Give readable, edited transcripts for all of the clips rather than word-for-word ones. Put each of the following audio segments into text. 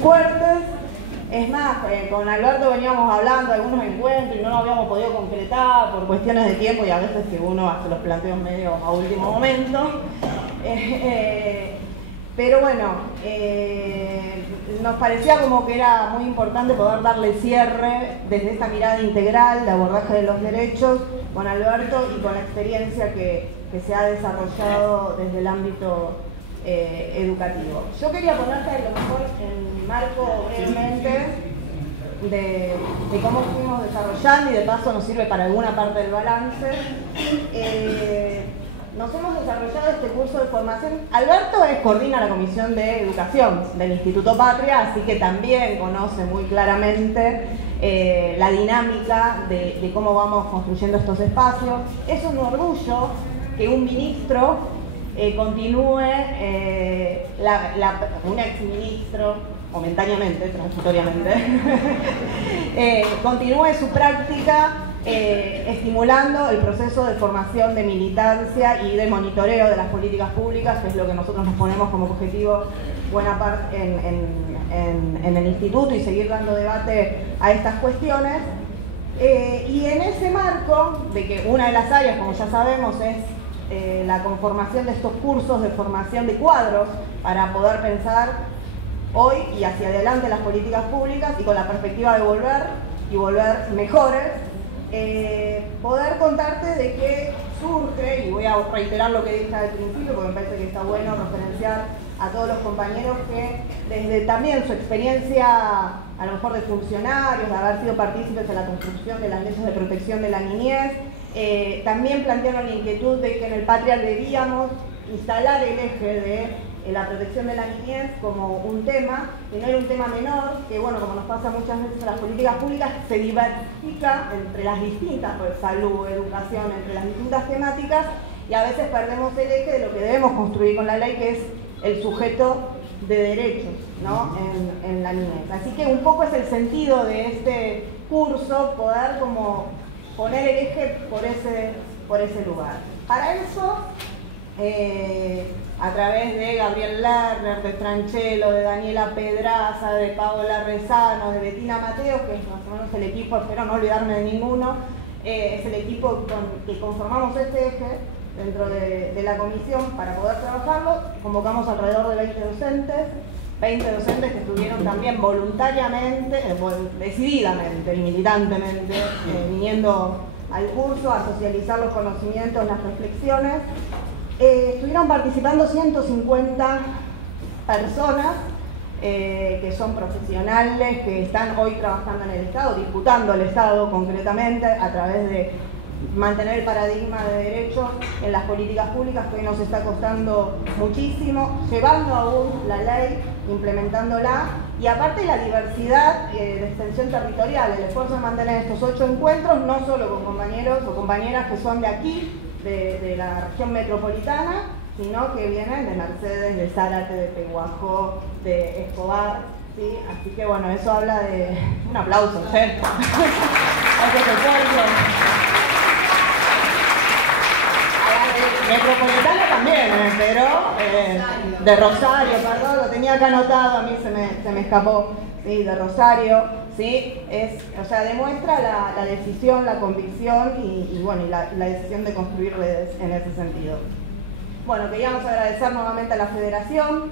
fuertes. Es más, con Alberto veníamos hablando de algunos encuentros y no lo habíamos podido concretar por cuestiones de tiempo y a veces que uno hace los planteos medio a último momento. Pero bueno, nos parecía como que era muy importante poder darle cierre desde esta mirada integral de abordaje de los derechos con Alberto y con la experiencia que se ha desarrollado desde el ámbito educativo. Yo quería ponerte a lo mejor en marco brevemente de cómo fuimos desarrollando y de paso nos sirve para alguna parte del balance. Nos hemos desarrollado este curso de formación. Alberto coordina la Comisión de Educación del Instituto Patria, así que también conoce muy claramente la dinámica de cómo vamos construyendo estos espacios. Es un orgullo que un ministro continúe, un exministro, momentáneamente, transitoriamente, continúe su práctica estimulando el proceso de formación de militancia y de monitoreo de las políticas públicas, que es lo que nosotros nos ponemos como objetivo buena parte en el instituto y seguir dando debate a estas cuestiones. Y en ese marco de que una de las áreas, como ya sabemos, es la conformación de estos cursos de formación de cuadros para poder pensar hoy y hacia adelante las políticas públicas y con la perspectiva de volver mejores, poder contarte de qué surge, y voy a reiterar lo que dije al principio porque me parece que está bueno referenciar a todos los compañeros que desde también su experiencia a lo mejor de funcionarios, de haber sido partícipes en la construcción de las leyes de protección de la niñez, también plantearon la inquietud de que en el Patria debíamos instalar el eje de la protección de la niñez como un tema, que no era un tema menor, que bueno, como nos pasa muchas veces en las políticas públicas, se diversifica entre las distintas, pues, salud, educación, entre las distintas temáticas, y a veces perdemos el eje de lo que debemos construir con la ley, que es el sujeto de derechos, ¿no? en la niñez. Así que un poco es el sentido de este curso, poder como poner el eje por ese lugar. Para eso, a través de Gabriel Lerner, de Franchelo, de Daniela Pedraza, de Paola Rezano, de Bettina Mateos, que es más o menos el equipo, espero no olvidarme de ninguno, es el equipo que conformamos este eje dentro de la comisión para poder trabajarlo. Convocamos alrededor de 20 docentes que estuvieron también voluntariamente, decididamente y militantemente viniendo al curso a socializar los conocimientos, las reflexiones. Estuvieron participando 150 personas que son profesionales, que están hoy trabajando en el Estado, disputando el Estado concretamente a través de mantener el paradigma de derechos en las políticas públicas, que hoy nos está costando muchísimo, llevando aún la ley, implementándola, y aparte la diversidad de extensión territorial, el esfuerzo de mantener estos 8 encuentros, no solo con compañeros o compañeras que son de aquí, de la región metropolitana, sino que vienen de Mercedes, de Zárate, de Pehuajó, de Escobar, ¿sí? Así que bueno, eso habla de... Un aplauso, ¿cierto? Metropolitana también, pero de Rosario, perdón, lo tenía acá anotado, a mí se me escapó, ¿sí? De Rosario, ¿sí? O sea, demuestra la decisión, la convicción y bueno, y la decisión de construir redes en ese sentido. Bueno, queríamos agradecer nuevamente a la Federación,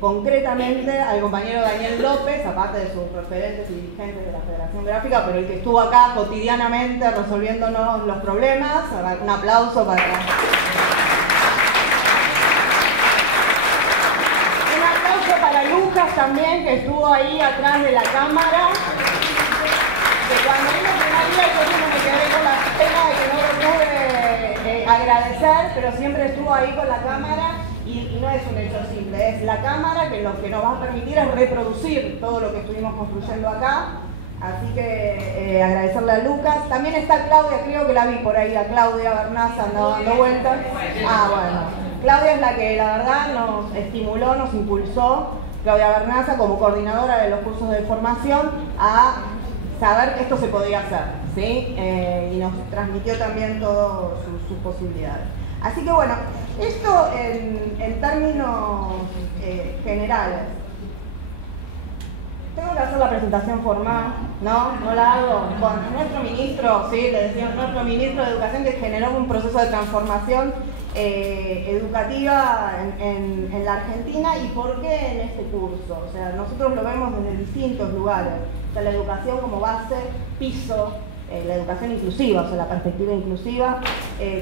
concretamente al compañero Daniel López, aparte de sus referentes y dirigentes de la Federación Gráfica, pero el que estuvo acá cotidianamente resolviéndonos los problemas. Un aplauso para... Un aplauso para Lucas también, que estuvo ahí atrás de la cámara, que cuando vino el primer día yo mismo me quedé con la pena de que no lo pude agradecer, pero siempre estuvo ahí con la cámara. Y no es un hecho simple, es la cámara que lo que nos va a permitir es reproducir todo lo que estuvimos construyendo acá. Así que agradecerle a Lucas. También está Claudia, creo que la vi por ahí, a Claudia Bernaza andando dando vueltas. Ah, bueno. Claudia es la que la verdad nos estimuló, nos impulsó, Claudia Bernaza como coordinadora de los cursos de formación, a saber que esto se podía hacer, ¿sí? Y nos transmitió también todas sus posibilidades. Así que bueno, esto en términos generales. tengo que hacer la presentación formal, no la hago. Bueno, nuestro ministro, sí, le decía, nuestro ministro de Educación, que generó un proceso de transformación educativa en la Argentina. ¿Y por qué en este curso? O sea, nosotros lo vemos desde distintos lugares. O sea, la educación como base, piso, la educación inclusiva, o sea, la perspectiva inclusiva,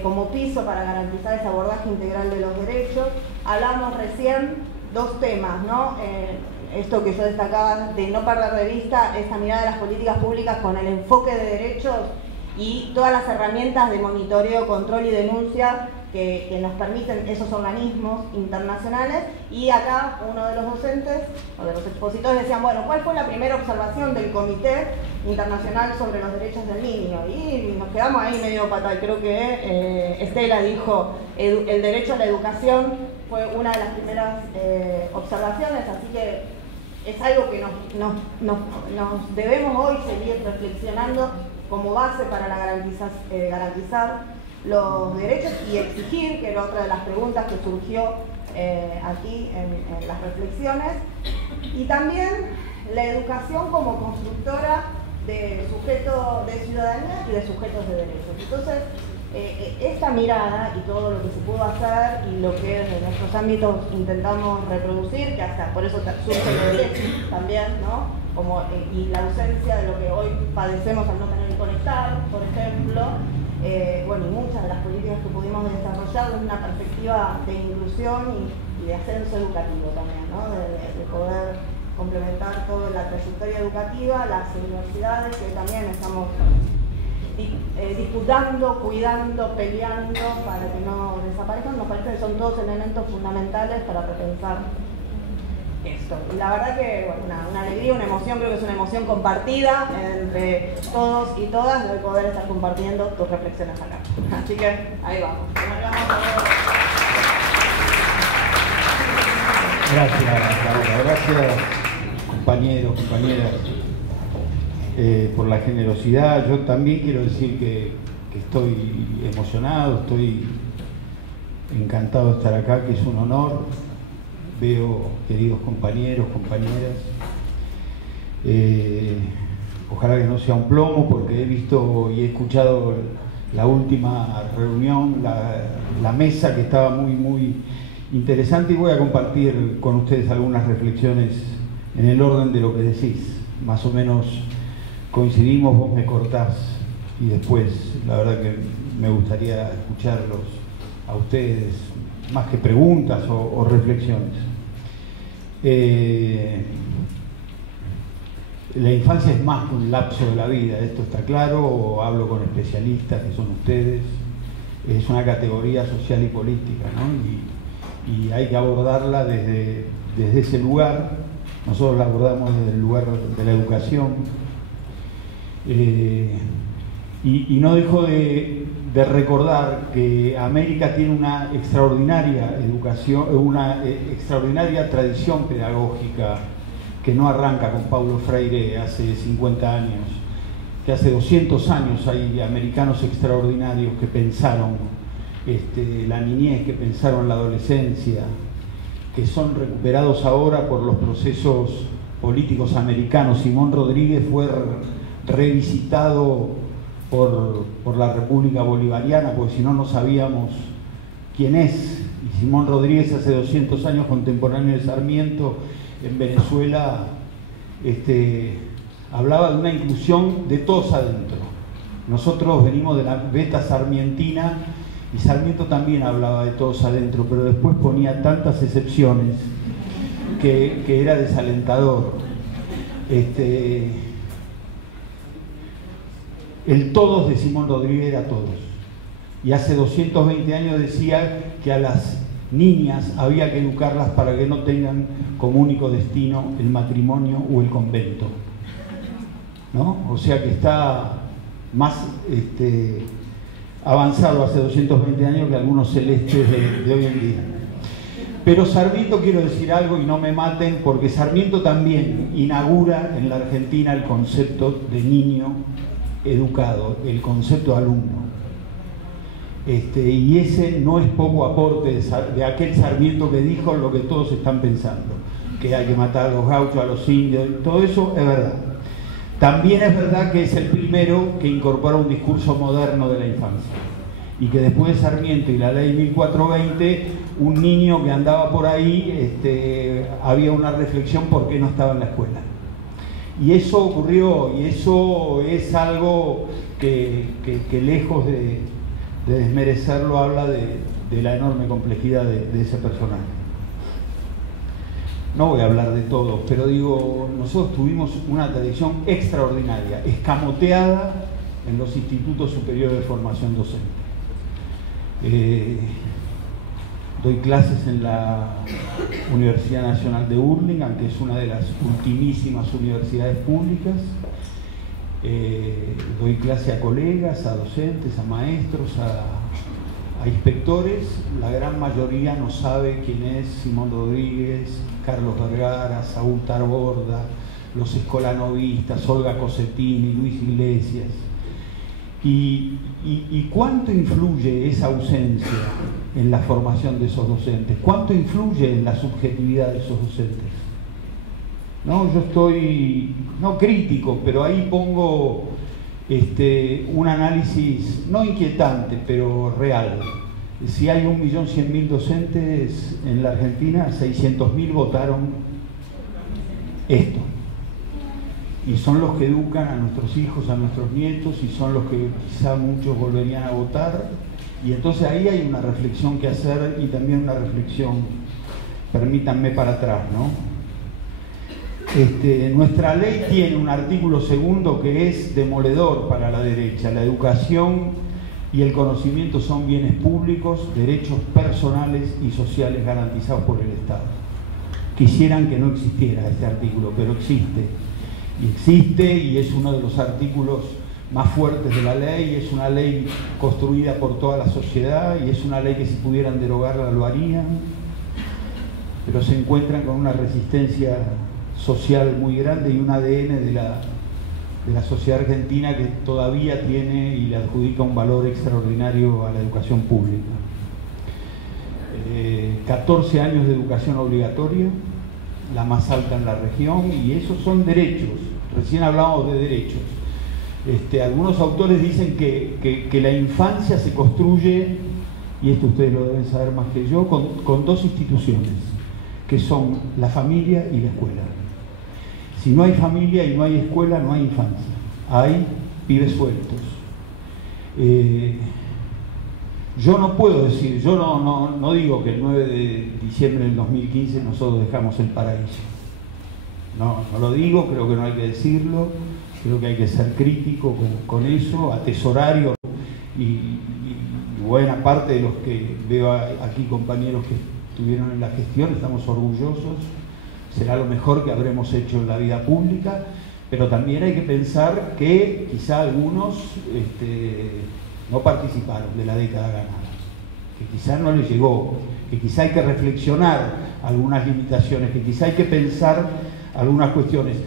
como piso para garantizar ese abordaje integral de los derechos. Hablamos recién dos temas, ¿no? Esto que yo destacaba de no perder de vista esta mirada de las políticas públicas con el enfoque de derechos y todas las herramientas de monitoreo, control y denuncia que nos permiten esos organismos internacionales. Y acá uno de los docentes o de los expositores decían, bueno, ¿cuál fue la primera observación del Comité Internacional sobre los Derechos del Niño? Y nos quedamos ahí medio patal. Creo que Estela dijo, el derecho a la educación fue una de las primeras observaciones, así que es algo que nos debemos hoy seguir reflexionando como base para garantizar los derechos y exigir, que era otra de las preguntas que surgió aquí en las reflexiones, y también la educación como constructora de sujetos de ciudadanía y de sujetos de derechos. Entonces, esta mirada y todo lo que se pudo hacer y lo que desde nuestros ámbitos intentamos reproducir, que hasta por eso surge los derechos también, ¿no? Como, y la ausencia de lo que hoy padecemos al no tener que conectar, por ejemplo, bueno, y muchas de las políticas que pudimos desarrollar desde una perspectiva de inclusión y de ascenso educativo también, ¿no? De poder complementar toda la trayectoria educativa, las universidades que también estamos disputando, cuidando, peleando para que no desaparezcan. Nos parece que son todos elementos fundamentales para repensar esto. Y la verdad que, bueno, una alegría, una emoción, creo que es una emoción compartida entre todos y todas de poder estar compartiendo tus reflexiones acá. Así que ahí vamos. Gracias compañeros, compañeras, por la generosidad. Yo también quiero decir que estoy emocionado, estoy encantado de estar acá, que es un honor. Veo queridos compañeros, compañeras. Ojalá que no sea un plomo, porque he visto y he escuchado la última reunión, la mesa, que estaba muy interesante, y voy a compartir con ustedes algunas reflexiones en el orden de lo que decís. Más o menos coincidimos, vos me cortás y después la verdad que me gustaría escucharlos a ustedes, más que preguntas o reflexiones. La infancia es más que un lapso de la vida, esto está claro, hablo con especialistas que son ustedes, es una categoría social y política, ¿no? Y hay que abordarla desde ese lugar. Nosotros la abordamos desde el lugar de la educación, y no dejo de recordar que América tiene una extraordinaria educación, una extraordinaria tradición pedagógica que no arranca con Paulo Freire hace 50 años, que hace 200 años hay americanos extraordinarios que pensaron la niñez, que pensaron la adolescencia, que son recuperados ahora por los procesos políticos americanos. Simón Rodríguez fue revisitado por la República Bolivariana, porque si no, no sabíamos quién es. Y Simón Rodríguez, hace 200 años, contemporáneo de Sarmiento, en Venezuela, hablaba de una inclusión de todos adentro. Nosotros venimos de la beta sarmientina, y Sarmiento también hablaba de todos adentro, pero después ponía tantas excepciones que era desalentador. El todos de Simón Rodríguez era todos. Y hace 220 años decía que a las niñas había que educarlas para que no tengan como único destino el matrimonio o el convento, ¿no? O sea que está más avanzado hace 220 años que algunos celestes de hoy en día. Pero Sarmiento, quiero decir algo y no me maten, porque Sarmiento también inaugura en la Argentina el concepto de niño educado, el concepto de alumno. Y ese no es poco aporte de aquel Sarmiento que dijo lo que todos están pensando, que hay que matar a los gauchos, a los indios, todo eso es verdad. También es verdad que es el primero que incorpora un discurso moderno de la infancia, y que después de Sarmiento y la ley 1420, un niño que andaba por ahí, había una reflexión por qué no estaba en la escuela. Y eso ocurrió, y eso es algo que lejos de desmerecerlo, habla de la enorme complejidad de ese personaje. No voy a hablar de todos, pero digo, nosotros tuvimos una tradición extraordinaria, escamoteada en los institutos superiores de formación docente. Doy clases en la Universidad Nacional de Burlingame, que es una de las ultimísimas universidades públicas. Doy clase a colegas, a docentes, a maestros, a inspectores. La gran mayoría no sabe quién es Simón Rodríguez, Carlos Vergara, Saúl Taborda, los escolanovistas, Olga Cosettini, Luis Iglesias. ¿Y cuánto influye esa ausencia en la formación de esos docentes? ¿Cuánto influye en la subjetividad de esos docentes? No, yo estoy, no crítico, pero ahí pongo un análisis no inquietante, pero real. Si hay 1.100.000 docentes en la Argentina, 600.000 votaron esto. Y son los que educan a nuestros hijos, a nuestros nietos, y son los que quizá muchos volverían a votar. Y entonces ahí hay una reflexión que hacer, y también una reflexión, permítanme, para atrás, ¿no? Nuestra ley tiene un artículo segundo que es demoledor para la derecha. La educación y el conocimiento son bienes públicos, derechos personales y sociales garantizados por el Estado. Quisieran que no existiera este artículo, pero existe. Y existe, y es uno de los artículos más fuertes de la ley. Es una ley construida por toda la sociedad, y es una ley que si pudieran derogarla lo harían, pero se encuentran con una resistencia social muy grande y un ADN de la sociedad argentina que todavía tiene y le adjudica un valor extraordinario a la educación pública. 14 años de educación obligatoria, la más alta en la región, y esos son derechos. Recién hablábamos de derechos. Algunos autores dicen que la infancia se construye, y esto ustedes lo deben saber más que yo, con dos instituciones, que son la familia y la escuela. Si no hay familia y no hay escuela, no hay infancia. Hay pibes sueltos. Yo no puedo decir, yo no digo que el 9 de diciembre del 2015 nosotros dejamos el paraíso. No lo digo, creo que no hay que decirlo, creo que hay que ser crítico con eso, atesorar, y buena parte de los que veo aquí, compañeros que estuvieron en la gestión, estamos orgullosos. Será lo mejor que habremos hecho en la vida pública, pero también hay que pensar que quizá algunos no participaron de la década ganada, que quizá no les llegó, que quizá hay que reflexionar algunas limitaciones, que quizá hay que pensar algunas cuestiones.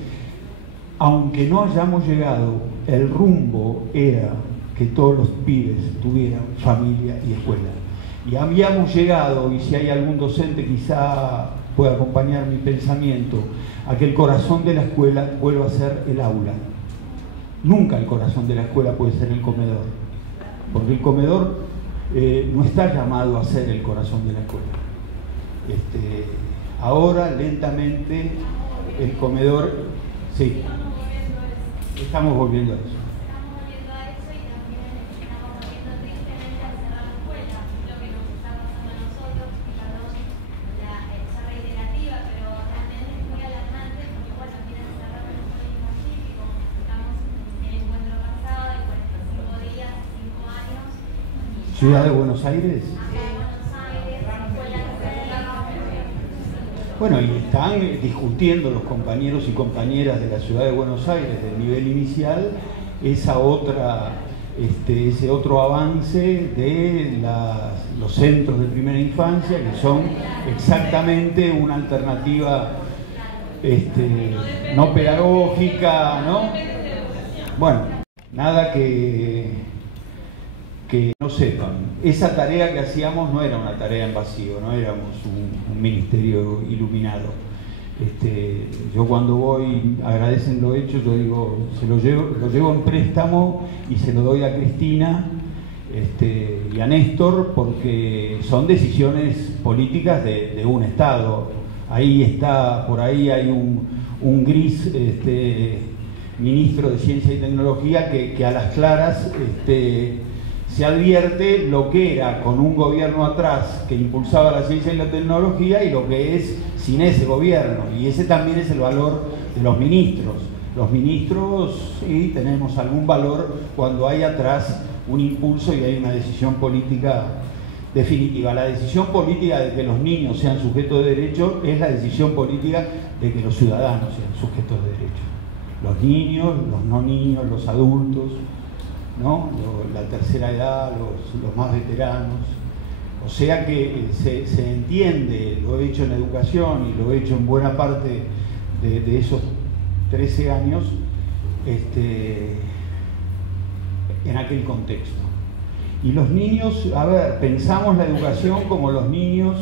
Aunque no hayamos llegado, el rumbo era que todos los pibes tuvieran familia y escuela. Y habíamos llegado, y si hay algún docente quizá puede acompañar mi pensamiento, a que el corazón de la escuela vuelva a ser el aula. Nunca el corazón de la escuela puede ser el comedor, porque el comedor no está llamado a ser el corazón de la escuela. Ahora, lentamente, el comedor, sí, estamos volviendo a eso. ¿Ciudad de Buenos Aires? Bueno, y están discutiendo los compañeros y compañeras de la Ciudad de Buenos Aires del nivel inicial ese otro avance de los centros de primera infancia, que son exactamente una alternativa no pedagógica, ¿no? Bueno, nada que no sepan. Esa tarea que hacíamos no era una tarea en vacío, no éramos un ministerio iluminado. Yo cuando voy, agradecen lo hecho, yo digo, lo llevo en préstamo y se lo doy a Cristina y a Néstor, porque son decisiones políticas de un Estado. Ahí está, por ahí hay un gris ministro de Ciencia y Tecnología que a las claras se advierte lo que era con un gobierno atrás que impulsaba la ciencia y la tecnología y lo que es sin ese gobierno. Y ese también es el valor de los ministros. Los ministros sí tenemos algún valor cuando hay atrás un impulso y hay una decisión política definitiva. La decisión política de que los niños sean sujetos de derecho es la decisión política de que los ciudadanos sean sujetos de derecho. Los niños, los no niños, los adultos, ¿no? La tercera edad, los más veteranos. O sea que se entiende, lo he hecho en educación y lo he hecho en buena parte de esos 13 años, en aquel contexto. Y los niños, a ver, pensamos la educación como los niños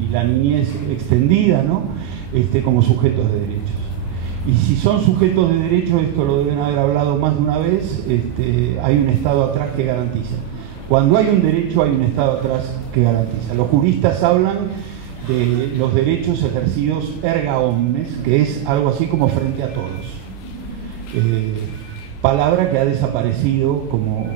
y la niñez extendida, ¿no? Como sujetos de derechos. Y si son sujetos de derechos, esto lo deben haber hablado más de una vez, hay un Estado atrás que garantiza. Cuando hay un derecho, hay un Estado atrás que garantiza. Los juristas hablan de los derechos ejercidos erga omnes, que es algo así como frente a todos. Palabra que ha desaparecido, como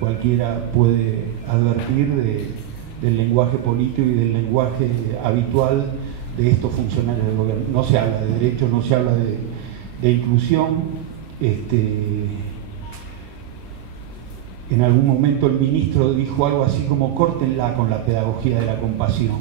cualquiera puede advertir, del lenguaje político y del lenguaje habitual de estos funcionarios del gobierno. No se habla de derechos, no se habla de inclusión. En algún momento el ministro dijo algo así como: córtenla con la pedagogía de la compasión,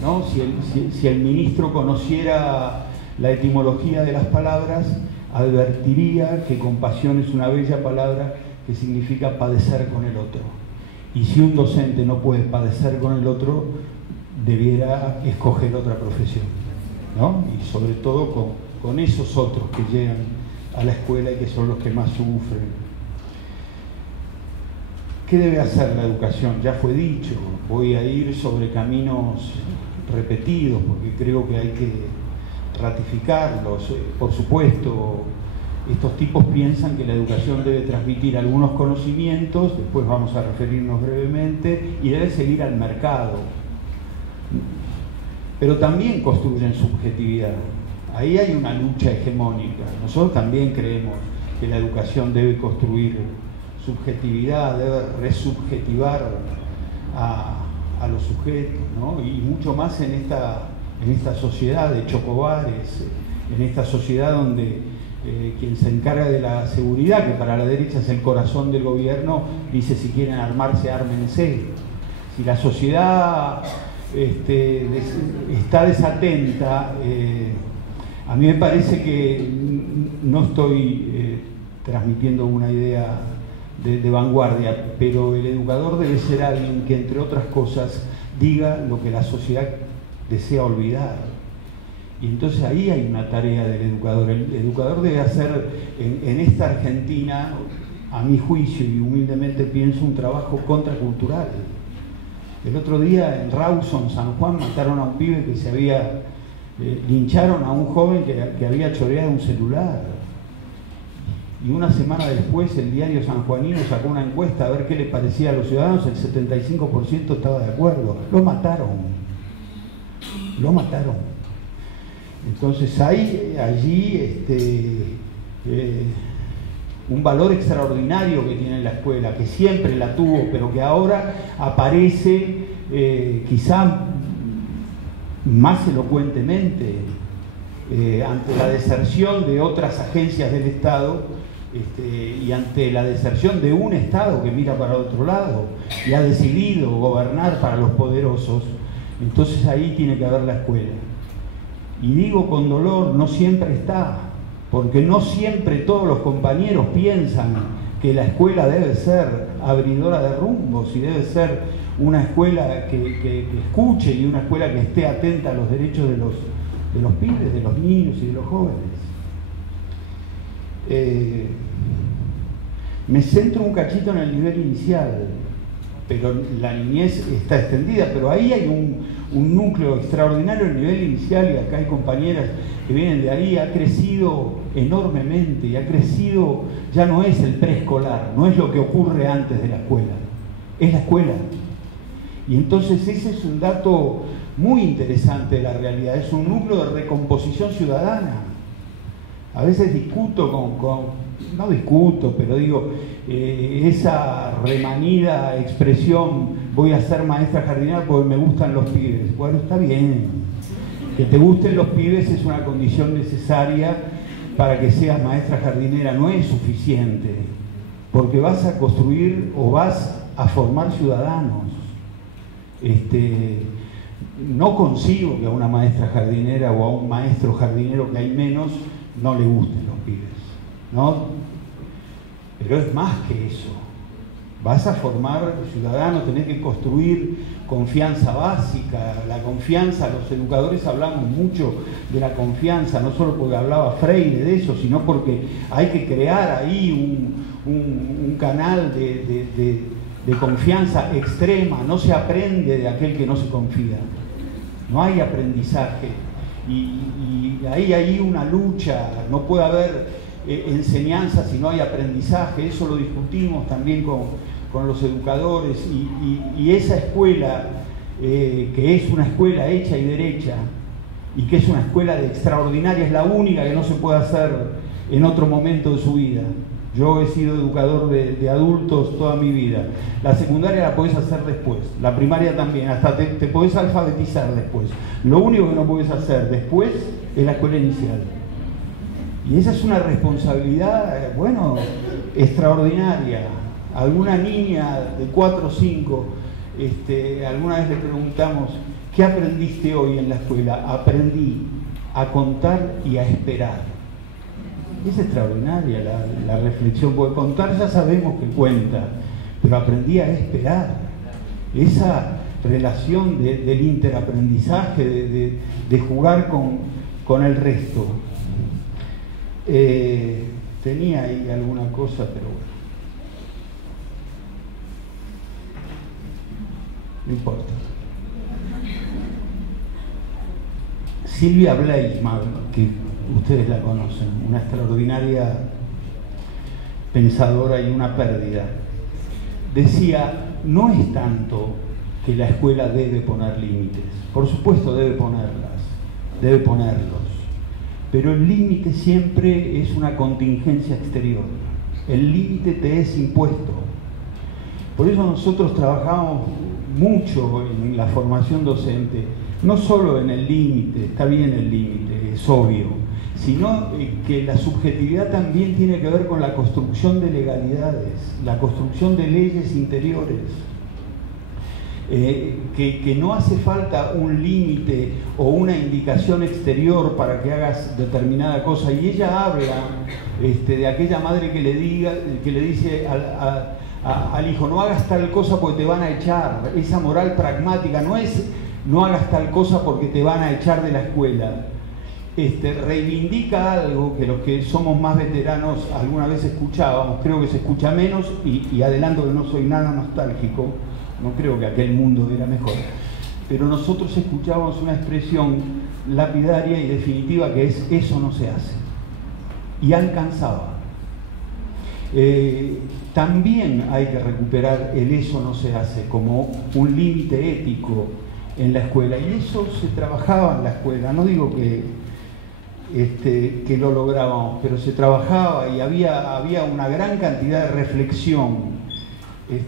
¿no? Si el ministro conociera la etimología de las palabras, advertiría que compasión es una bella palabra que significa padecer con el otro. Y si un docente no puede padecer con el otro, debiera escoger otra profesión, ¿no? Y sobre todo con esos otros que llegan a la escuela y que son los que más sufren. ¿Qué debe hacer la educación? Ya fue dicho, voy a ir sobre caminos repetidos porque creo que hay que ratificarlos. Por supuesto, estos tipos piensan que la educación debe transmitir algunos conocimientos, después vamos a referirnos brevemente, y debe seguir al mercado. Pero también construyen subjetividad. Ahí hay una lucha hegemónica. Nosotros también creemos que la educación debe construir subjetividad, debe resubjetivar a los sujetos, ¿no? Y mucho más en esta sociedad de chocobares, en esta sociedad donde quien se encarga de la seguridad, que para la derecha es el corazón del gobierno, dice: si quieren armarse, ármense. Si la sociedad está desatenta, a mí me parece que no estoy transmitiendo una idea de vanguardia, pero el educador debe ser alguien que, entre otras cosas, diga lo que la sociedad desea olvidar. Y entonces ahí hay una tarea del educador. El educador debe hacer en esta Argentina, a mi juicio y humildemente pienso, un trabajo contracultural. El otro día en Rawson, San Juan, mataron a un pibe que lincharon a un joven que había choreado un celular. Y una semana después el diario sanjuanino sacó una encuesta a ver qué le parecía a los ciudadanos. El 75% estaba de acuerdo. Lo mataron. Entonces hay allí un valor extraordinario que tiene la escuela, que siempre la tuvo, pero que ahora aparece quizá más elocuentemente ante la deserción de otras agencias del Estado y ante la deserción de un Estado que mira para otro lado y ha decidido gobernar para los poderosos. Entonces ahí tiene que haber la escuela. Y digo con dolor, no siempre está, porque no siempre todos los compañeros piensan que la escuela debe ser abridora de rumbos y debe ser una escuela que escuche y una escuela que esté atenta a los derechos de los pibes, de los niños y de los jóvenes. Me centro un cachito en el nivel inicial. pero la niñez está extendida, pero ahí hay un núcleo extraordinario a nivel inicial, y acá hay compañeras que vienen de ahí, ha crecido enormemente, y ha crecido, ya no es el preescolar, no es lo que ocurre antes de la escuela, es la escuela. Y entonces ese es un dato muy interesante de la realidad, es un núcleo de recomposición ciudadana. A veces discuto no discuto, pero digo, esa remanida expresión, voy a ser maestra jardinera porque me gustan los pibes. Bueno, está bien, que te gusten los pibes es una condición necesaria para que seas maestra jardinera, no es suficiente, porque vas a construir o vas a formar ciudadanos. No concibo que a una maestra jardinera o a un maestro jardinero, que hay menos, no le gusten los pibes, ¿no? Pero es más que eso. Vas a formar ciudadanos, tenés que construir confianza básica. La confianza, los educadores hablamos mucho de la confianza, no solo porque hablaba Freire de eso, sino porque hay que crear ahí un canal de confianza extrema. No se aprende de aquel que no se confía. No hay aprendizaje. Y ahí hay una lucha, no puede haber enseñanza si no hay aprendizaje. Eso lo discutimos también con los educadores, y esa escuela, que es una escuela hecha y derecha, y que es una escuela de extraordinaria, es la única que no se puede hacer en otro momento de su vida. Yo he sido educador de adultos toda mi vida. La secundaria la podés hacer después, la primaria también, hasta te podés alfabetizar después. Lo único que no podés hacer después es la escuela inicial. Y esa es una responsabilidad, bueno, extraordinaria. Alguna niña de 4 o 5, alguna vez le preguntamos, ¿qué aprendiste hoy en la escuela? Aprendí a contar y a esperar. Es extraordinaria la reflexión, porque contar ya sabemos que cuenta, pero aprendí a esperar. Esa relación del interaprendizaje, de jugar con el resto. Tenía ahí alguna cosa, pero bueno. No importa. Silvia Bleisman, que ustedes la conocen, una extraordinaria pensadora y una pérdida, decía, no es tanto que la escuela debe poner límites, por supuesto debe ponerlos, pero el límite siempre es una contingencia exterior, el límite te es impuesto. Por eso nosotros trabajamos mucho en la formación docente, no solo en el límite, está bien el límite, es obvio, sino que la subjetividad también tiene que ver con la construcción de legalidades, la construcción de leyes interiores, que no hace falta un límite o una indicación exterior para que hagas determinada cosa. Y ella habla de aquella madre que le dice al hijo, no hagas tal cosa porque te van a echar. Esa moral pragmática no es no hagas tal cosa porque te van a echar de la escuela. Reivindica algo que los que somos más veteranos alguna vez escuchábamos, creo que se escucha menos, y adelanto que no soy nada nostálgico, no creo que aquel mundo era mejor, pero nosotros escuchábamos una expresión lapidaria y definitiva que es: eso no se hace, y alcanzaba. También hay que recuperar el eso no se hace como un límite ético en la escuela, y eso se trabajaba en la escuela. No digo que lo lográbamos, pero se trabajaba y había una gran cantidad de reflexión.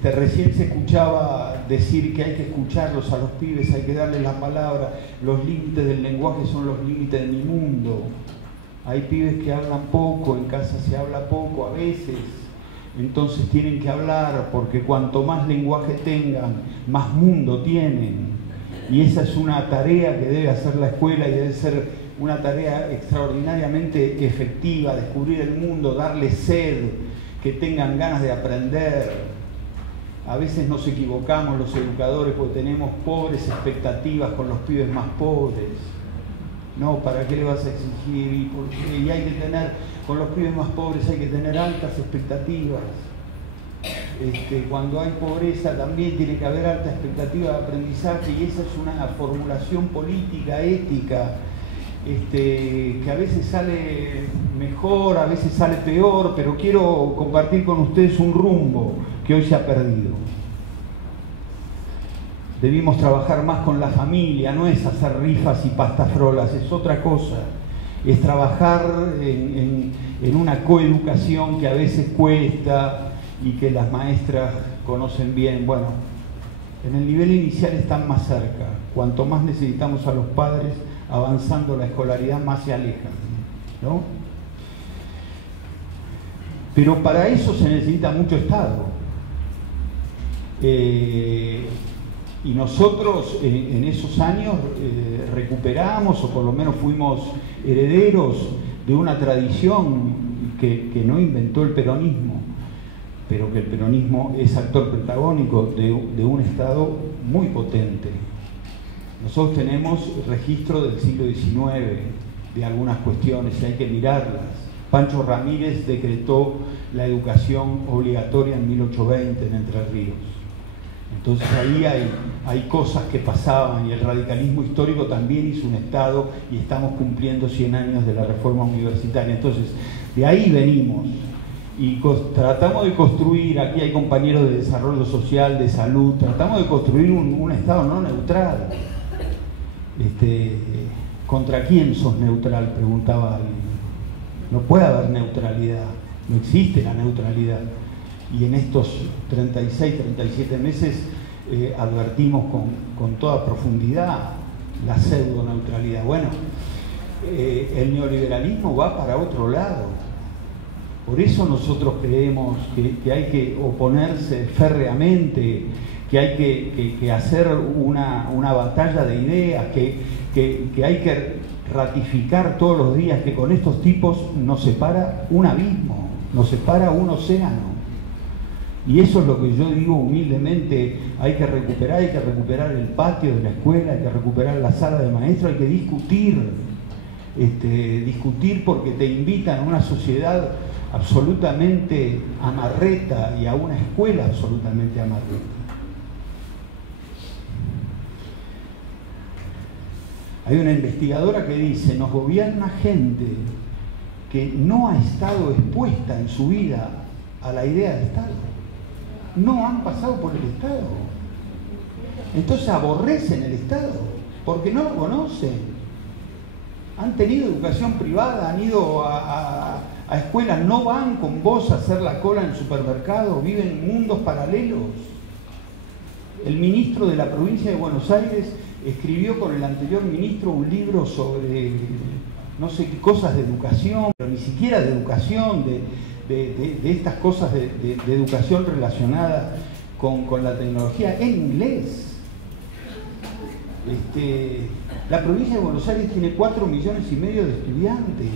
Recién se escuchaba decir que hay que escucharlos a los pibes, hay que darles la palabra, los límites del lenguaje son los límites de mi mundo. Hay pibes que hablan poco, en casa se habla poco a veces, entonces tienen que hablar, porque cuanto más lenguaje tengan, más mundo tienen. Y esa es una tarea que debe hacer la escuela, y debe ser una tarea extraordinariamente efectiva: descubrir el mundo, darles sed, que tengan ganas de aprender. A veces nos equivocamos los educadores porque tenemos pobres expectativas con los pibes más pobres. No, ¿para qué le vas a exigir? Y hay que tener, con los pibes más pobres hay que tener altas expectativas. Cuando hay pobreza también tiene que haber alta expectativa de aprendizaje, y esa es una formulación política, ética, que a veces sale mejor, a veces sale peor, pero quiero compartir con ustedes un rumbo que hoy se ha perdido. Debimos trabajar más con la familia, no es hacer rifas y pastafrolas, es otra cosa. Es trabajar en una coeducación que a veces cuesta y que las maestras conocen bien. Bueno, en el nivel inicial están más cerca. Cuanto más necesitamos a los padres, avanzando la escolaridad, más se alejan, ¿no? Pero para eso se necesita mucho Estado. Y nosotros en esos años recuperamos, o por lo menos fuimos herederos de una tradición que no inventó el peronismo, pero que el peronismo es actor protagónico de un Estado muy potente. Nosotros tenemos registro del siglo XIX de algunas cuestiones y hay que mirarlas. Pancho Ramírez decretó la educación obligatoria en 1820 en Entre Ríos. Entonces ahí hay cosas que pasaban, y el radicalismo histórico también hizo un Estado, y estamos cumpliendo 100 años de la reforma universitaria. Entonces, de ahí venimos y tratamos de construir, aquí hay compañeros de desarrollo social, de salud, tratamos de construir un Estado no neutral. ¿Contra quién sos neutral?, preguntaba alguien. No puede haber neutralidad, no existe la neutralidad. Y en estos 36, 37 meses advertimos con toda profundidad la pseudo-neutralidad. Bueno, el neoliberalismo va para otro lado. Por eso nosotros creemos que hay que oponerse férreamente, que hay que hacer una batalla de ideas, que hay que ratificar todos los días que con estos tipos nos separa un abismo, nos separa un océano. Y eso es lo que yo digo humildemente: hay que recuperar el patio de la escuela, hay que recuperar la sala de maestros, hay que discutir porque te invitan a una sociedad absolutamente amarreta y a una escuela absolutamente amarreta. Hay una investigadora que dice: nos gobierna gente que no ha estado expuesta en su vida a la idea de Estado. No han pasado por el Estado. Entonces aborrecen el Estado porque no lo conocen. Han tenido educación privada, han ido a escuelas, no van con vos a hacer la cola en el supermercado, viven en mundos paralelos. El ministro de la provincia de Buenos Aires escribió con el anterior ministro un libro sobre no sé qué cosas de educación, pero ni siquiera de educación, de estas cosas de educación relacionada con la tecnología en inglés. La provincia de Buenos Aires tiene 4,5 millones de estudiantes.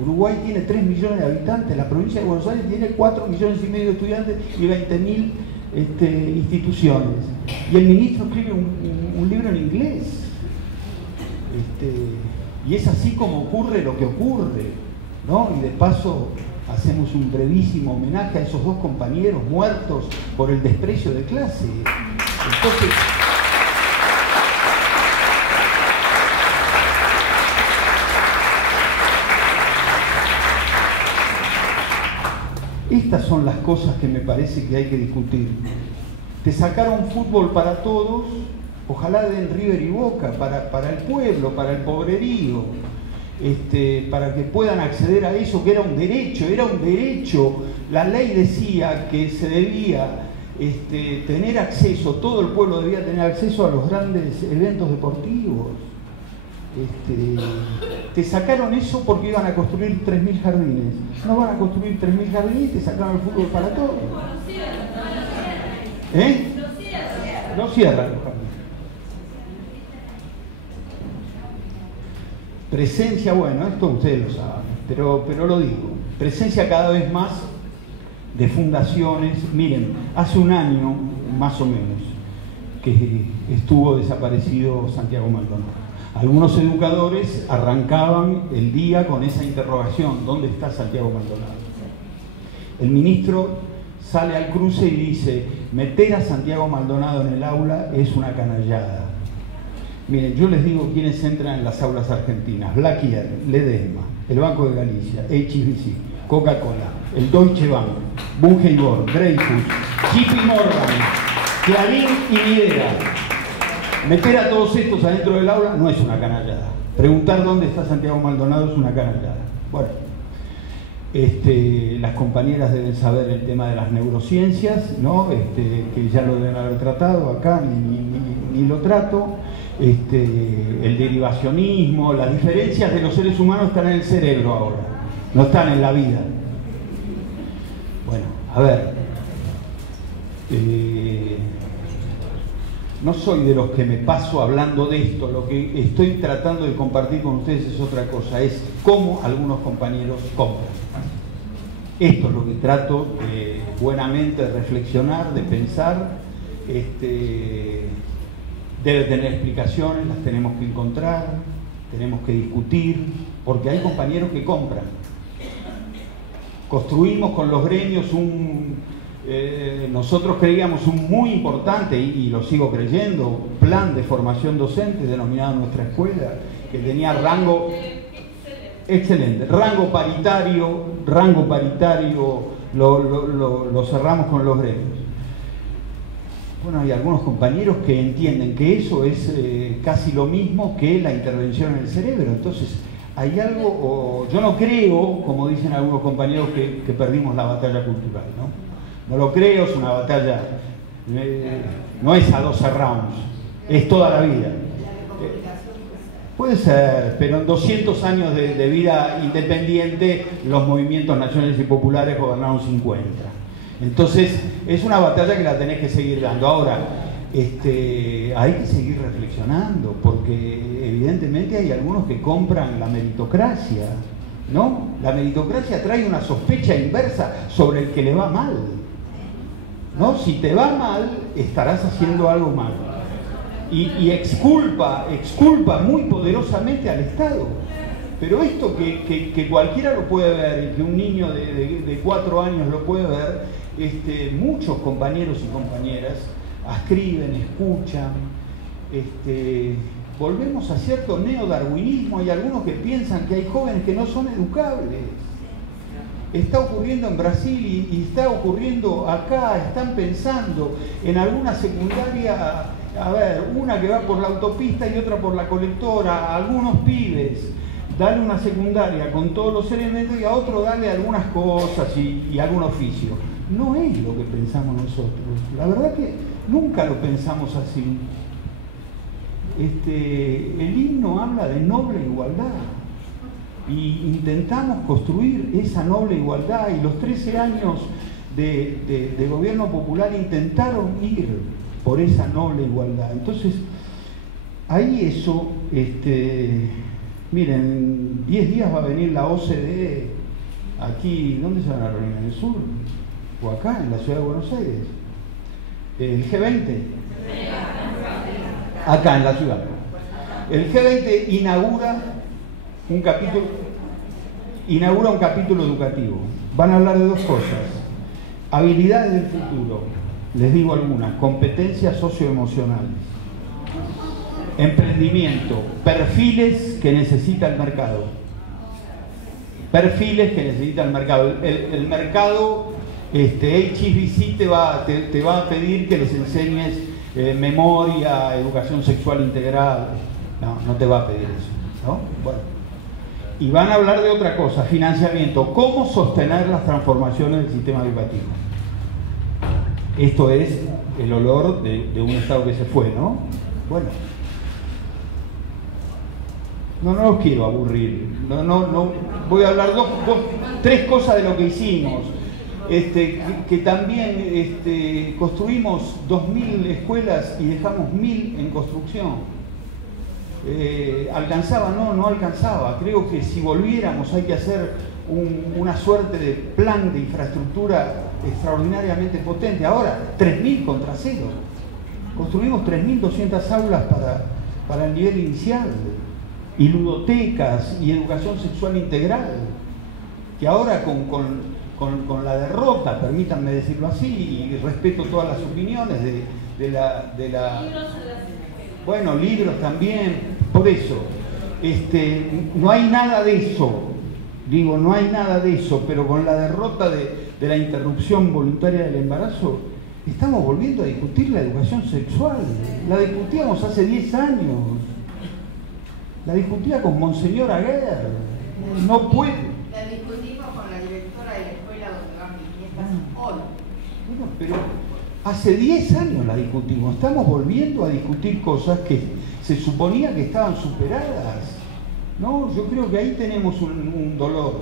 Uruguay tiene 3 millones de habitantes. La provincia de Buenos Aires tiene 4,5 millones de estudiantes y 20.000 instituciones. Y el ministro escribe un libro en inglés. Y es así como ocurre lo que ocurre, ¿no? Y de paso hacemos un brevísimo homenaje a esos dos compañeros muertos por el desprecio de clase. Entonces, estas son las cosas que me parece que hay que discutir. Te sacaron fútbol para todos, ojalá den River y Boca para el pueblo, para el pobrerío, para que puedan acceder a eso, que era un derecho. La ley decía que se debía tener acceso, todo el pueblo debía tener acceso a los grandes eventos deportivos. Te sacaron eso porque iban a construir 3.000 jardines. No van a construir 3.000 jardines y te sacaron el fútbol para todos. No cierran los jardines. Presencia, bueno, esto ustedes lo saben, pero lo digo. Presencia cada vez más de fundaciones. Miren, hace un año, más o menos, que estuvo desaparecido Santiago Maldonado. Algunos educadores arrancaban el día con esa interrogación: ¿dónde está Santiago Maldonado? El ministro sale al cruce y dice: meter a Santiago Maldonado en el aula es una canallada. Miren, yo les digo quiénes entran en las aulas argentinas: Blaquier, Ledesma, el Banco de Galicia, HSBC, Coca-Cola, el Deutsche Bank, Bunge Igor, Dreyfus, JP Morgan, Clarín y Midera. Meter a todos estos adentro del aula no es una canallada. Preguntar dónde está Santiago Maldonado es una canallada. Bueno, las compañeras deben saber el tema de las neurociencias, ¿no? Que ya lo deben haber tratado acá, ni lo trato. El derivacionismo, las diferencias de los seres humanos están en el cerebro ahora, no están en la vida. Bueno, a ver, no soy de los que me paso hablando de esto, lo que estoy tratando de compartir con ustedes es otra cosa, es cómo algunos compañeros compran. Esto es lo que trato buenamente de reflexionar, de pensar. Debe tener explicaciones, las tenemos que encontrar, tenemos que discutir, porque hay compañeros que compran. Construimos con los gremios nosotros creíamos un muy importante, y lo sigo creyendo, plan de formación docente denominado Nuestra Escuela, que tenía rango excelente, rango paritario, lo cerramos con los gremios. Bueno, hay algunos compañeros que entienden que eso es casi lo mismo que la intervención en el cerebro. Entonces, hay algo, yo no creo, como dicen algunos compañeros, que perdimos la batalla cultural, ¿no? No lo creo, es una batalla, no es a 12 rounds, es toda la vida. Puede ser, pero en 200 años de vida independiente, los movimientos nacionales y populares gobernaron 50. Entonces, es una batalla que la tenés que seguir dando. Ahora, hay que seguir reflexionando, porque evidentemente hay algunos que compran la meritocracia, ¿no? La meritocracia trae una sospecha inversa sobre el que le va mal, ¿no? Si te va mal, estarás haciendo algo mal. Y exculpa muy poderosamente al Estado. Pero esto que cualquiera lo puede ver, y que un niño de 4 años lo puede ver, muchos compañeros y compañeras escriben, escuchan, volvemos a cierto neodarwinismo. Hay algunos que piensan que hay jóvenes que no son educables. Está ocurriendo en Brasil y está ocurriendo acá. Están pensando en alguna secundaria, a ver, una que va por la autopista y otra por la colectora, a algunos pibes darle una secundaria con todos los elementos y a otro darle algunas cosas y algún oficio. No es lo que pensamos nosotros. La verdad que nunca lo pensamos así. El himno habla de noble igualdad y intentamos construir esa noble igualdad, y los 13 años de gobierno popular intentaron ir por esa noble igualdad. Entonces, ahí eso, miren, en 10 días va a venir la OCDE aquí. ¿Dónde se van a reunir? ¿En el sur? ¿O acá, en la ciudad de Buenos Aires? ¿El G20? Acá, en la ciudad. El G20 inaugura un capítulo educativo. Van a hablar de 2 cosas: habilidades del futuro, les digo algunas: competencias socioemocionales, emprendimiento, perfiles que necesita el mercado. Perfiles que necesita el mercado. El mercado, HSBC te va a pedir que les enseñes memoria, educación sexual integral. No te va a pedir eso, ¿no? Bueno. Y van a hablar de otra cosa: financiamiento, cómo sostener las transformaciones del sistema educativo. Esto es el olor de un Estado que se fue, ¿no? Bueno. No los quiero aburrir. No. Voy a hablar 3 cosas de lo que hicimos. Que también construimos 2000 escuelas y dejamos 1000 en construcción. ¿Alcanzaba? No alcanzaba. Creo que si volviéramos hay que hacer una suerte de plan de infraestructura extraordinariamente potente. Ahora, 3.000 contra 0. Construimos 3.200 aulas para el nivel inicial, y ludotecas y educación sexual integral, que ahora con la derrota, permítanme decirlo así, y respeto todas las opiniones de la... Bueno, libros también, por eso. No hay nada de eso, digo, no hay nada de eso, pero con la derrota de la interrupción voluntaria del embarazo, estamos volviendo a discutir la educación sexual. La discutíamos hace 10 años. La discutía con Monseñor Aguer. No puede. La discutimos con la directora de la escuela donde van mis nietas hoy. Bueno, pero hace 10 años la discutimos. Estamos volviendo a discutir cosas que se suponía que estaban superadas. No, yo creo que ahí tenemos un dolor.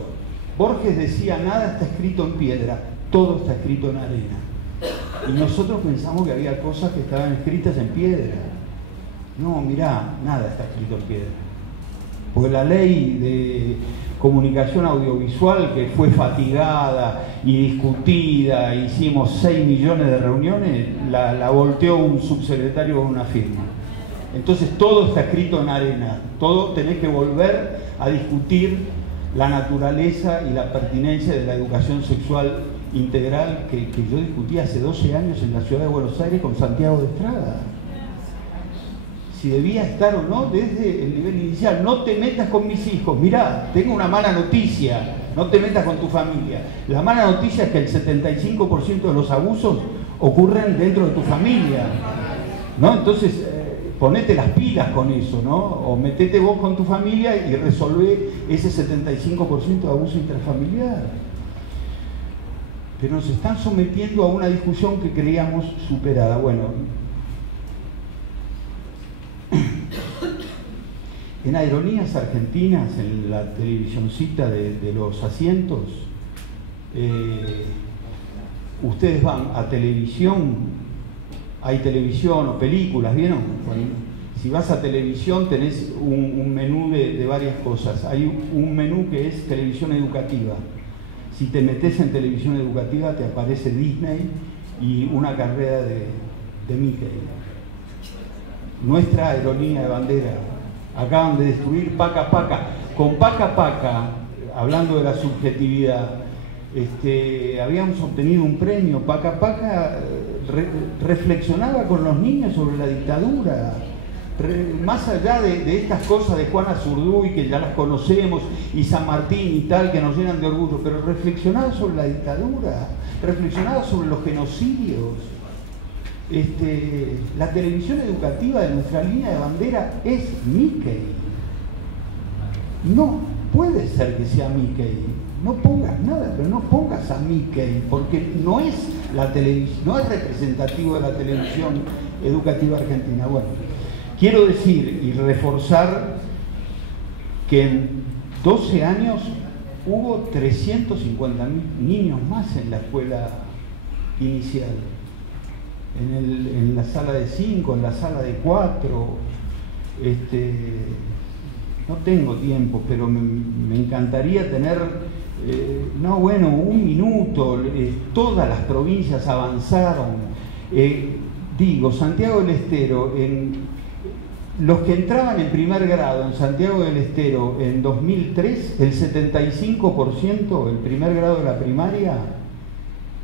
Borges decía, nada está escrito en piedra, todo está escrito en arena. Y nosotros pensamos que había cosas que estaban escritas en piedra. No, mirá, nada está escrito en piedra. Porque la ley de comunicación audiovisual, que fue fatigada y discutida, hicimos 6 millones de reuniones, la volteó un subsecretario con una firma. Entonces todo está escrito en arena, todo tenés que volver a discutir la naturaleza y la pertinencia de la educación sexual integral que yo discutí hace 12 años en la ciudad de Buenos Aires con Santiago de Estrada. Si debía estar o no desde el nivel inicial. No te metas con mis hijos. Mirá, tengo una mala noticia. No te metas con tu familia. La mala noticia es que el 75% de los abusos ocurren dentro de tu familia, ¿no? Entonces, ponete las pilas con eso, ¿no? O metete vos con tu familia y resolvé ese 75% de abuso intrafamiliar. Pero nos están sometiendo a una discusión que creíamos superada. Bueno, en Aerolíneas Argentinas, en la televisioncita de los asientos, ustedes van a televisión, hay televisión o películas, ¿vieron? Si vas a televisión tenés un menú de varias cosas. Hay un menú que es televisión educativa. Si te metes en televisión educativa te aparece Disney y una carrera de Mickey. Nuestra aerolínea de bandera. Acaban de destruir Paca Paca. Con Paca Paca, hablando de la subjetividad, habíamos obtenido un premio. Paca Paca reflexionaba con los niños sobre la dictadura. Más allá de estas cosas de Juana Zurduy, que ya las conocemos, y San Martín y tal, que nos llenan de orgullo, pero reflexionaba sobre la dictadura, reflexionaba sobre los genocidios. La televisión educativa de nuestra línea de bandera es Mickey. No puede ser que sea Mickey. No pongas nada, pero no pongas a Mickey, porque no es la televisión, no es representativo de la televisión educativa argentina. Bueno, quiero decir y reforzar que en 12 años hubo 350.000 niños más en la escuela inicial. En la sala de 5, en la sala de 4, no tengo tiempo, pero me encantaría tener, un minuto. Todas las provincias avanzaron. Digo, Santiago del Estero, los que entraban en primer grado en Santiago del Estero en 2003, el 75%, el primer grado de la primaria,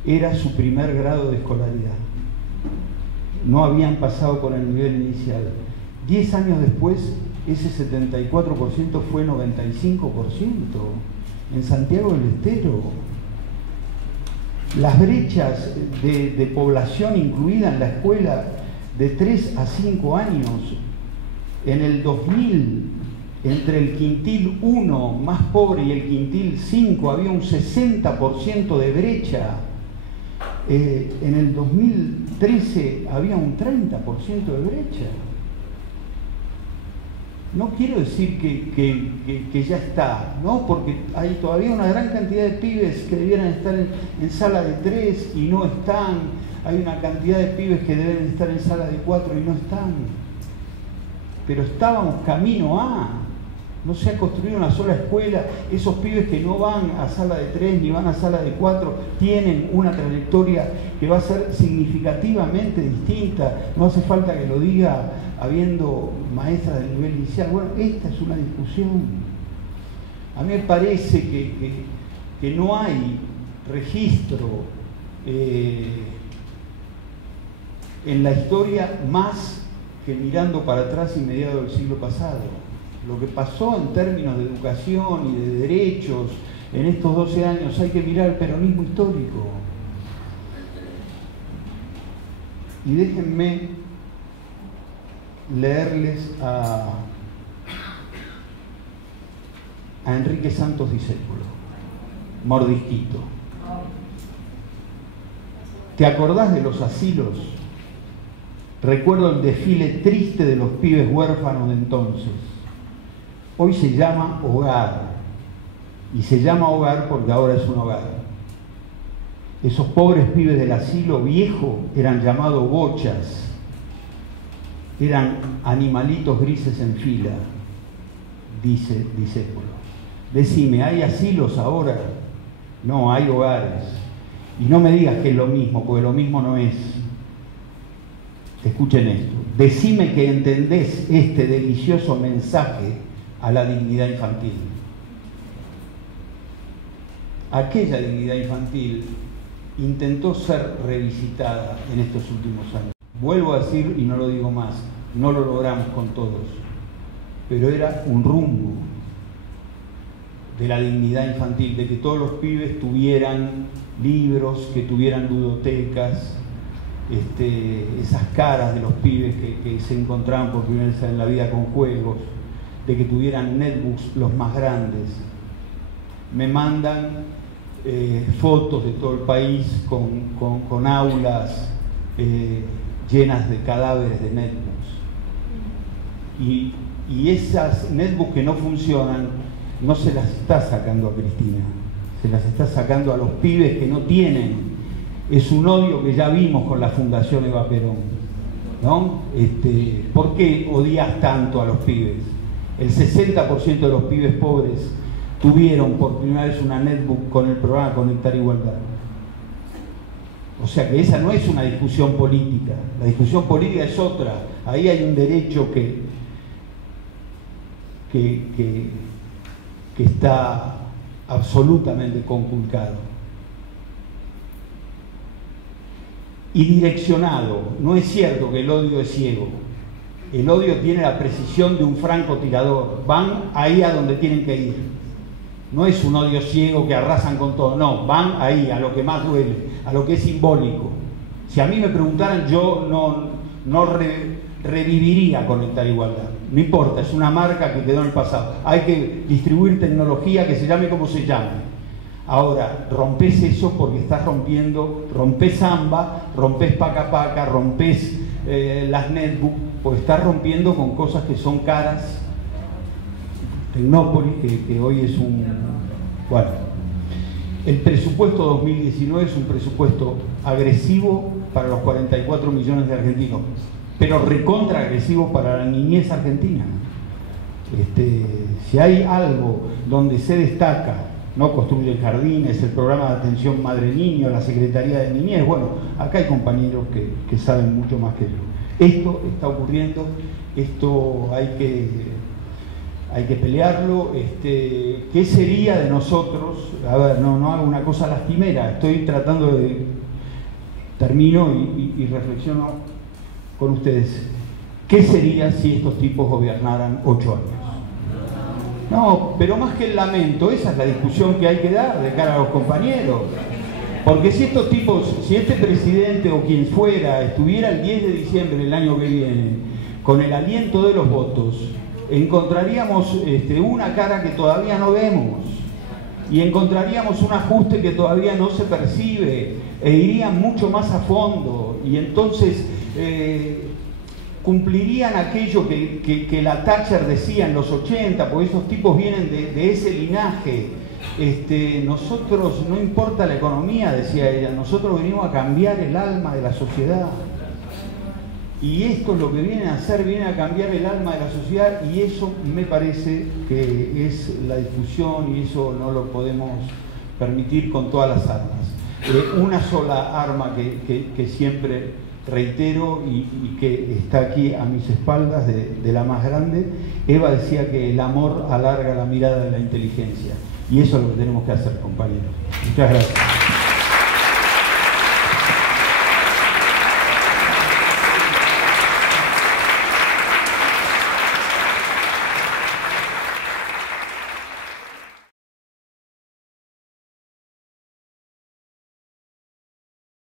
era su primer grado de escolaridad. No habían pasado por el nivel inicial. 10 años después, ese 74% fue 95% en Santiago del Estero. Las brechas de población incluida en la escuela de 3 a 5 años, en el 2000, entre el quintil 1 más pobre y el quintil 5 había un 60% de brecha. En el 2013 había un 30% de brecha. No quiero decir que ya está, ¿no? Porque hay todavía una gran cantidad de pibes que debieran estar en sala de 3 y no están. Hay una cantidad de pibes que deben estar en sala de 4 y no están. Pero estábamos camino a... No se ha construido una sola escuela. Esos pibes que no van a sala de 3 ni van a sala de 4 tienen una trayectoria que va a ser significativamente distinta. No hace falta que lo diga habiendo maestras del nivel inicial. Bueno, esta es una discusión. A mí me parece que no hay registro en la historia más que mirando para atrás y mediados del siglo pasado. Lo que pasó en términos de educación y de derechos en estos 12 años, hay que mirar el peronismo histórico. Y déjenme leerles a Enrique Santos Discépolo, Mordisquito. ¿Te acordás de los asilos? Recuerdo el desfile triste de los pibes huérfanos de entonces. Hoy se llama hogar, y se llama hogar porque ahora es un hogar. Esos pobres pibes del asilo viejo eran llamados bochas, eran animalitos grises en fila, dice Discépolo. Decime, ¿hay asilos ahora? No, hay hogares. Y no me digas que es lo mismo, porque lo mismo no es. Escuchen esto. Decime que entendés este delicioso mensaje a la dignidad infantil. Aquella dignidad infantil intentó ser revisitada en estos últimos años. Vuelvo a decir, y no lo digo más, no lo logramos con todos, pero era un rumbo de la dignidad infantil, de que todos los pibes tuvieran libros, que tuvieran ludotecas, esas caras de los pibes que se encontraban por primera vez en la vida con juegos, de que tuvieran netbooks los más grandes. Me mandan fotos de todo el país con aulas llenas de cadáveres de netbooks. Y esas netbooks que no funcionan, no se las está sacando a Cristina, se las está sacando a los pibes que no tienen. Es un odio que ya vimos con la Fundación Eva Perón, ¿no? ¿Por qué odias tanto a los pibes? El 60% de los pibes pobres tuvieron por primera vez una netbook con el programa Conectar Igualdad. O sea que esa no es una discusión política, la discusión política es otra. Ahí hay un derecho que está absolutamente conculcado y direccionado. No es cierto que el odio es ciego. El odio tiene la precisión de un francotirador. Van ahí a donde tienen que ir. No es un odio ciego que arrasan con todo. No, van ahí, a lo que más duele, a lo que es simbólico. Si a mí me preguntaran, yo no reviviría Conectar Igualdad. No importa, es una marca que quedó en el pasado. Hay que distribuir tecnología que se llame como se llame. Ahora, rompes eso porque estás rompiendo, rompes Samba, rompes Paca Paca, rompes las netbooks, porque estás rompiendo con cosas que son caras. Tecnópolis, que hoy es un... Bueno, el presupuesto 2019 es un presupuesto agresivo para los 44 millones de argentinos, pero recontra agresivo para la niñez argentina. Si hay algo donde se destaca, no Construye Jardines, el programa de atención madre-niño, la Secretaría de Niñez, bueno, acá hay compañeros que saben mucho más que yo. Esto está ocurriendo, esto hay que pelearlo. ¿Qué sería de nosotros? A ver, no hago una cosa lastimera, estoy tratando de... Termino y reflexiono con ustedes. ¿Qué sería si estos tipos gobernaran 8 años? No, pero más que el lamento, esa es la discusión que hay que dar de cara a los compañeros. Porque si estos tipos, si este presidente o quien fuera estuviera el 10 de diciembre del año que viene con el aliento de los votos, encontraríamos una cara que todavía no vemos y encontraríamos un ajuste que todavía no se percibe e irían mucho más a fondo y entonces cumplirían aquello que la Thatcher decía en los 80, porque esos tipos vienen de ese linaje. Nosotros, no importa la economía, decía ella, nosotros venimos a cambiar el alma de la sociedad. Y esto es lo que vienen a hacer, vienen a cambiar el alma de la sociedad, y eso me parece que es la discusión, y eso no lo podemos permitir con todas las armas. Una sola arma que siempre reitero y que está aquí a mis espaldas, de la más grande. Eva decía que el amor alarga la mirada de la inteligencia. Y eso es lo que tenemos que hacer, compañeros. Muchas gracias.